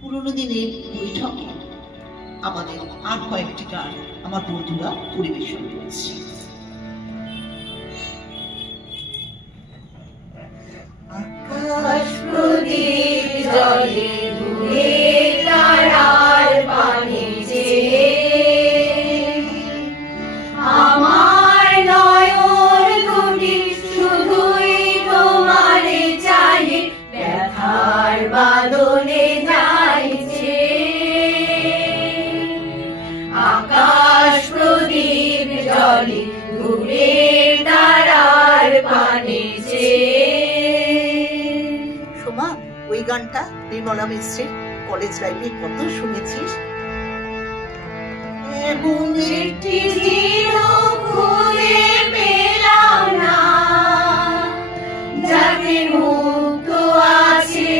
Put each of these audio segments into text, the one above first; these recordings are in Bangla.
পুরোনো দিনের বৈঠক আমাদের আর কয়েকটি গান আমার বন্ধুরা পরিবেশন করছে। আকাশ প্রদীপ জ্বলে দূরে তারার পানে চেয়ে, আমার নয়ন দুটি শুধুই তোমারে চাহে, ব্যথার বাদলে যাইছে। আকাশ প্রদীপ জ্বলে দূরে তারার পানে চেয়ে। সোমা, ওই গানটা নির্মলা মিশ্রের কলেজ লাইফে কত শুনেছিস? একটি ঝিনুক খুঁজে পেলাম না, যাতে মুক্ত আছে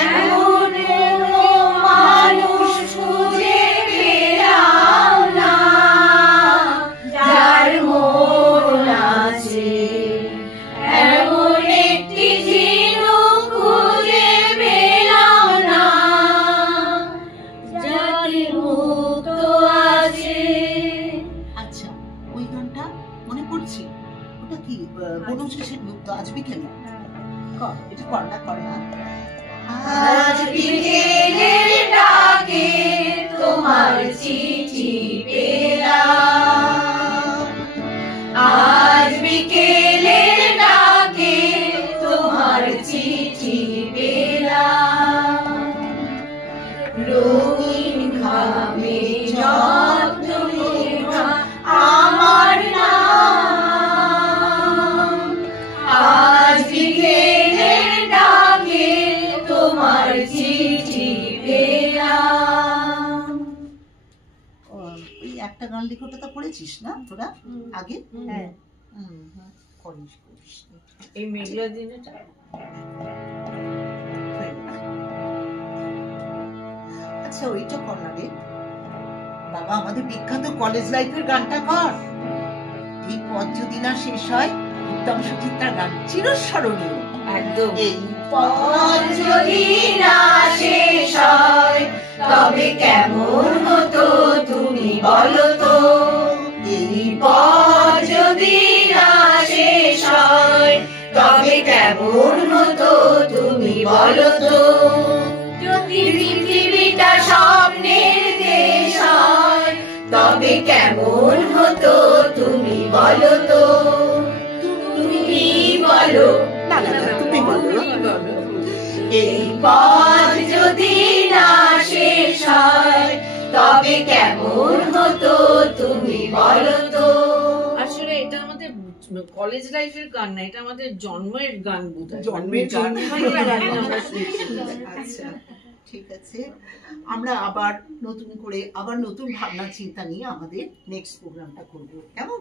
এমন কোনো মানুষ খুঁজে পেলাম না, যার মন আছে এমন একটি ঝিনুক খুঁজে পেলাম না, যাতে মুক্ত আছে। আচ্ছা, ওই গানটা মনে পড়ছে, ওটা কি বনশেষের মুক্ত আজ বিকেলে? এটা কর্ণা করে না? আজ বিকেলের ডাকে তোমার চিঠি পেলাম, আজ বিকেলের ডাকে তোমার চিঠি পেলাম, রঙিন খামে যত্ন লেখা আমার নাম, আজ বিকেলের ডাকে তোমার চিঠি পেলাম। ওই একটা গান লেখকটা তো পড়েছিস না তোরা আগে? হ্যাঁ, করিস। এই মেঘলা দিনেটা আচ্ছা, ওইটা কর না রে বাবা, আমাদের বিখ্যাত কলেজ লাইফের গানটা কর। এই পথ যদি না শেষ হয়, উত্তম সুচিত্রার গান চিরস্মরণীয় একদম। এই পথ যদি না শেষ হয় তবে কেমন হতো তুমি বলো তো, এই পথ যদি না শেষ হয় তবে কেমন হতো তুমি বলো তো, যদি পৃথিবীটা স্বপ্নের দেশ হয় তবে কেমন হতো তুমি বলো তো, তুমি বলো। না না না, তুমি বলো। এই পথ যদি না শেষ হয় তবে কেমন হতো তুমি বলো তো। আসলে এটা আমাদের কলেজ লাইফের গান না, এটা আমাদের জন্মের গান বোধহয়। জন্মের গান। আমরা শুনছি। আচ্ছা, ঠিক আছে, আমরা আবার নতুন করে নতুন ভাবনা চিন্তা নিয়ে আমাদের নেক্সট প্রোগ্রামটা করবো, কেমন?